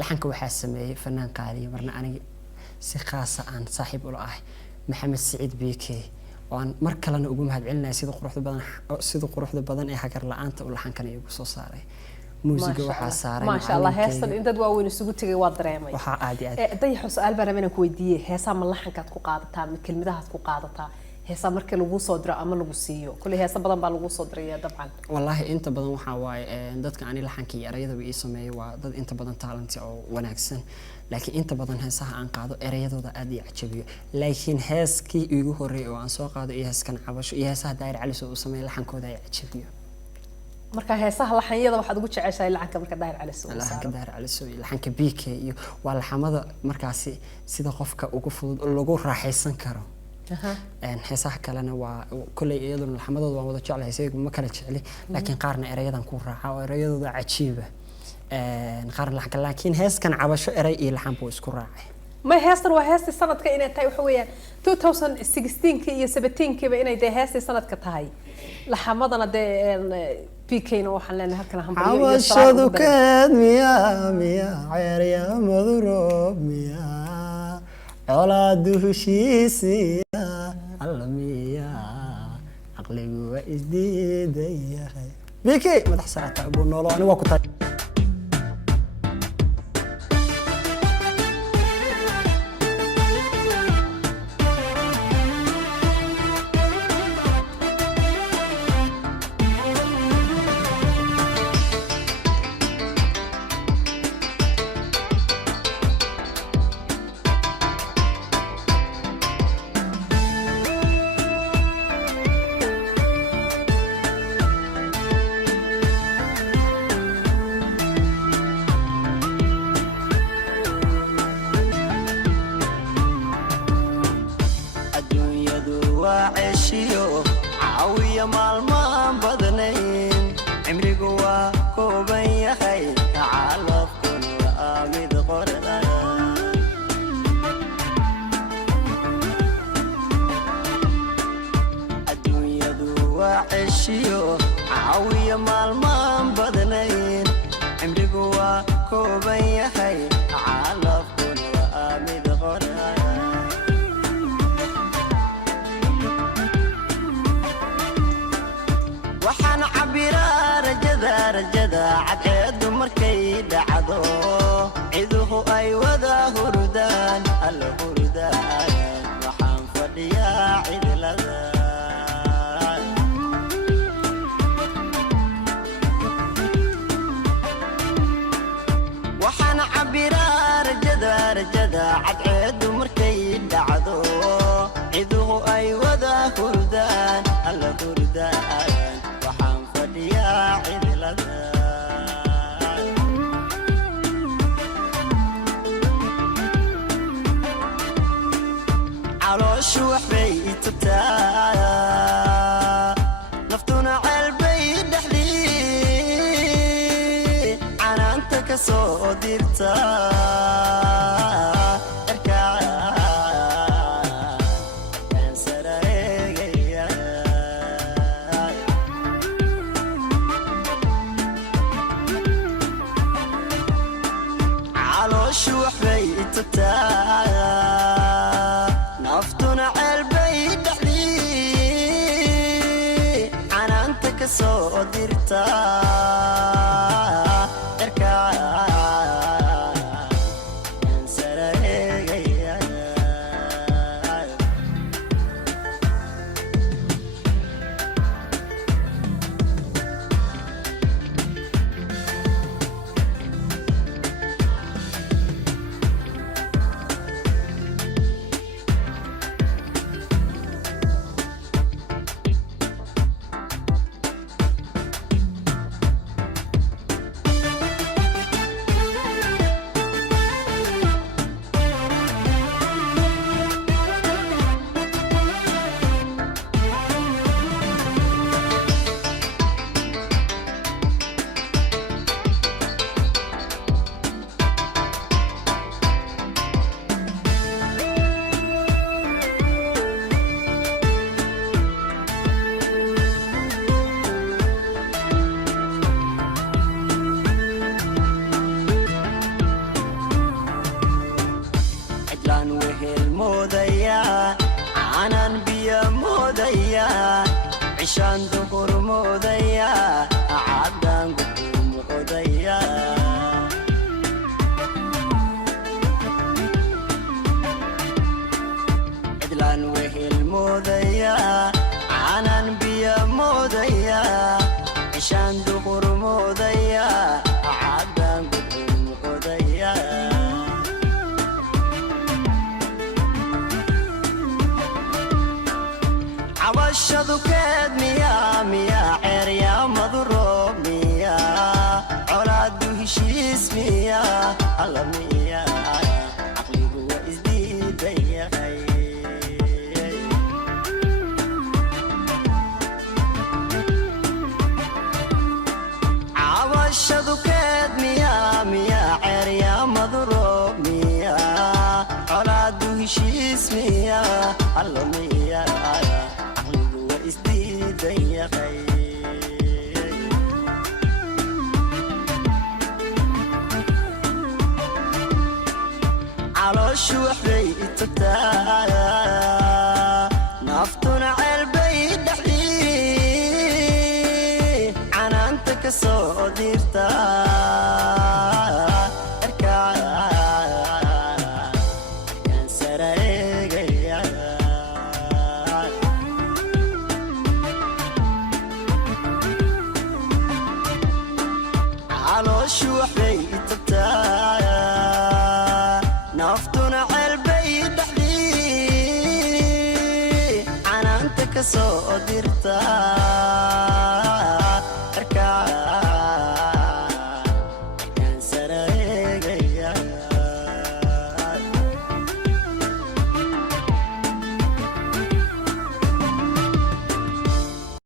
laxanka waxaa sameeyay fanaan qaaliyo marna aniga si khaas ah aan saaxiib u lahay maxamed Saciid Biike waan mar kalena ugu mahadcelinahay sida quruxda badan ee hagar la'aanta u laxankan igu soo saaray muusiga waxaa saaray ma sha Allah heestan inta waa weyn isugu tagay waa dareemay waxa aad dayax su'aal baan rabaa inaan ku weydiiyay heesaha ma laxankaad ku qaadataa mid kelmadahaad ku qaadataa heesaha marka lagu soo diro ama lagu siiyo kulli heesa badan baa lagu soo diray dabcan wallahi inta badan waxa waaye dadka aan laxanka iyo erayada ii sameeyay waa dad inta badan talent oo wanaagsan laakiin inta badan heesaha aan qaado erayadooda aad ii cajabiyo laakiin heeskii igu horeeyay oo aan soo qaado iyo heeskan cabasho iyo heesaha daayir cali soo sameeyay laxankooda ay cajabiyo marka heesaha laxanyada waxaad ugu jeceshahay laxanka marka daayir cali soo saaro laxanka daayir cali soo laxanka BK iyo waa laxamada markaasi sida qofka ugu fudud lagu raaxaysan karo heesaha kalena waa kulay iyaduna laxamadooda waan wada jeclahay saygu ma kala jecli laakiin qaarna erayadan ku raaxa oo erayadooda cajiiba qaarna laxanka laakiin heeskan cabasho eray iyo laxan buu isku raacay ما هيستن وهيستي سنة كإنها تاي وحويا 2016 كي 17 كي بإنها ده هيستي سنة كتاي لحمضنا ده بيكين وحلنا هكذا هم عوشدو كاد ميا عيريا مضروب ميا عولاد شيسيا علميا عقلي وإجديد يا بيكي ما تحسرت أبو نولو أنا وقتها عشان دقر موديا عدان قدوم قديا عدلان وهل موديا عنان بيا موديا عشان دقر موديا عدان قدوم قديا عوشدو كاد ميا ميا عريا مضروب ميا عولادو هشيس ميا الله ميا عقلي هو ازديد يا عوشدو كاد ميا ميا عريا مضروب ميا عولادو هشيس ميا الله ميا يا على شو حبيت تتايا نفتون على البيت دحلي عنانتك صديرتا اركع كان سرايق على شو حبيت تتايا نفتون على البيت دحلي عنانتك صديرتا